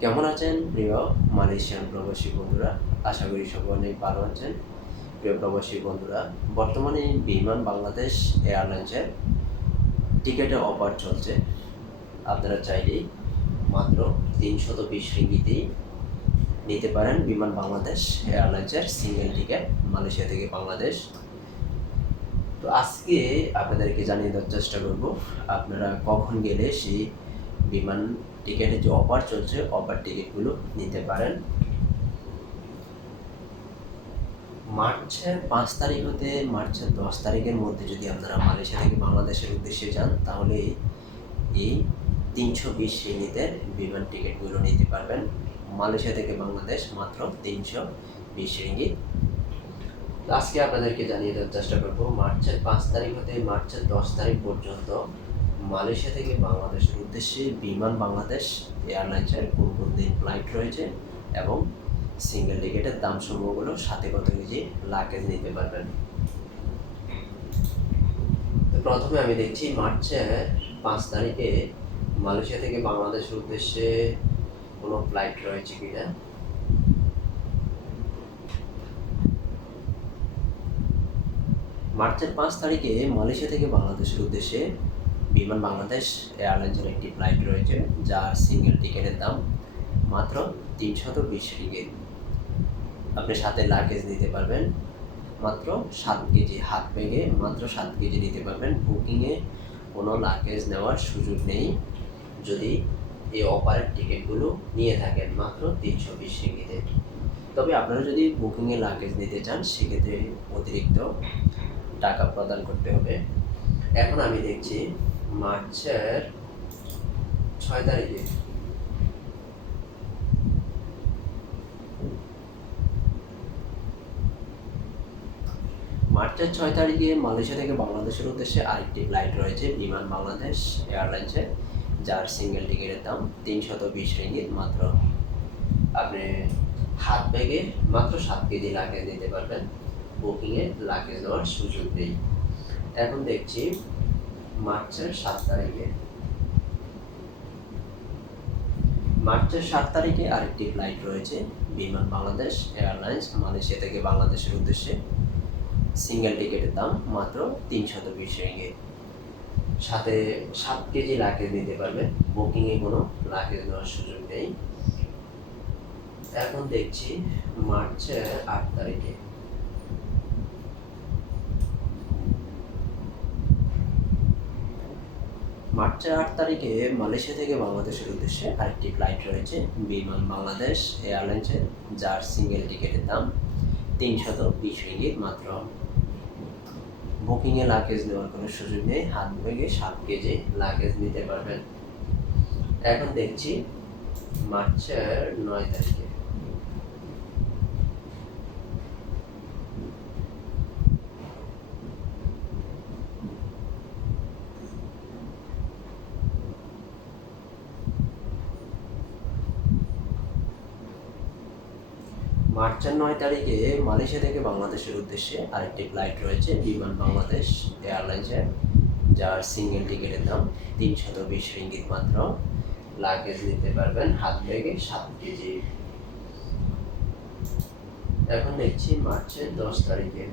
কেমন আছেন প্রিয় মালয়েশিয়ান প্রবাসী বন্ধুরা? আশা করি সবাই অনেক ভালো আছেন। প্রিয় প্রবাসী বন্ধুরা, বর্তমানে বিমান বাংলাদেশ এয়ারলাইন্সের টিকেটের অফার চলছে। আপনারা চাইলেই মাত্র ৩২০ রিঙ্গিতেই নিতে পারেন বিমান বাংলাদেশ এয়ারলাইন্সের সিঙ্গেল টিকেট মালয়েশিয়া থেকে বাংলাদেশ। তো আজকে আপনাদেরকে জানিয়ে দেওয়ার চেষ্টা করব আপনারা কখন গেলে সেই বিমান টিকেটের যে অফার চলছে অফার টিকিটগুলো নিতে পারেন। মার্চের 5 তারিখ হতে মার্চের 10 তারিখের মধ্যে যদি আপনারা মালয়েশিয়া থেকে বাংলাদেশের উদ্দেশ্যে যান, তাহলে এই 320 শ্রেণীতে বিমান টিকিটগুলো নিতে পারবেন। মালয়েশিয়া থেকে বাংলাদেশ মাত্র 320 রিঙ্গিত। আজকে আপনাদেরকে জানিয়ে দেওয়ার চেষ্টা করব মার্চের 5 তারিখ হতে মার্চের 10 তারিখ পর্যন্ত মালয়েশিয়া থেকে বাংলাদেশের উদ্দেশ্যে বিমান বাংলাদেশ এয়ারলাইন্সের কোন কোন দিন ফ্লাইট রয়েছে এবং সিঙ্গেল টিকেটের দাম সমূহগুলো সাথে কত কেজি লাগেজ নিতে পারবেন। তো প্রথমে আমি দেখছি মার্চের 5 তারিখে মালয়েশিয়া থেকে বাংলাদেশের উদ্দেশ্যে কোনো ফ্লাইট রয়েছে কিনা। মার্চের 5 তারিখে মালয়েশিয়া থেকে বাংলাদেশের উদ্দেশ্যে বিমান বাংলাদেশ এয়ারলাইন্সের একটি ফ্লাইট রয়েছে, যার সিঙ্গেল টিকেটের দাম মাত্র 320 রিঙ্গিত। আপনি সাথে লাগেজ নিতে পারবেন মাত্র 7 কেজি, হাত ব্যাগে মাত্র 7 কেজি নিতে পারবেন। বুকিংয়ে কোনো লাগেজ নেওয়ার সুযোগ নেই যদি এই অফারের টিকিটগুলো নিয়ে থাকেন মাত্র 320 রিঙ্গিতে। তবে আপনারা যদি বুকিংয়ে লাগেজ নিতে চান, সেক্ষেত্রে অতিরিক্ত টাকা প্রদান করতে হবে। এখন আমি দেখছি মার্চের 6 তারিখে মালয়েশিয়া থেকে বাংলাদেশের উদ্দেশ্যে আরেকটি ফ্লাইট রয়েছে বিমান বাংলাদেশ এয়ারলাইন্সের, যার সিঙ্গেল টিকিটের দাম 320 রিঙ্গিত মাত্র। আপনি হাত ব্যাগে মাত্র 7 কেজি লাগেজ নিতে পারবেন, বুকিংয়ে লাগেজ নেওয়ার সুযোগ নেই। এখন দেখছি মার্চের 7 তারিখে আরেকটি ফ্লাইট রয়েছে বিমান বাংলাদেশ এয়ারলাইন্স মালয়েশিয়া থেকে বাংলাদেশের উদ্দেশ্যে, সিঙ্গেল টিকিটের দাম মাত্র 320 রিঙ্গিত। সাথে 7 কেজি লাগেজ নিতে পারবেন, বুকিংয়ে কোনো লাগেজ নেওয়ার সুযোগ নেই। এখন দেখছি মার্চের 8 তারিখে মালয়েশিয়া থেকে বাংলাদেশের উদ্দেশ্যে আরেকটি ফ্লাইট রয়েছে বিমান বাংলাদেশ এয়ারলাইন্সের, যার সিঙ্গেল টিকিটের দাম 320 রিঙ্গিত মাত্র। বুকিংয়ে লাগেজ নেওয়ার কোনো সুযোগ নেই, হাত ব্যাগে 7 কেজি লাগেজ নিতে পারবেন। এখন দেখছি মার্চের 9 তারিখে মালয়েশিয়া থেকে বাংলাদেশের উদ্দেশ্যে আরেকটি ফ্লাইট রয়েছে বিমান বাংলাদেশ এয়ারলাইন্সের, যার সিঙ্গেল টিকিটের দাম 320 রিঙ্গিত মাত্র। লাগেজ নিতে পারবেন হাত ব্যাগে 7 কেজি। এখন দেখছি মার্চের 10 তারিখে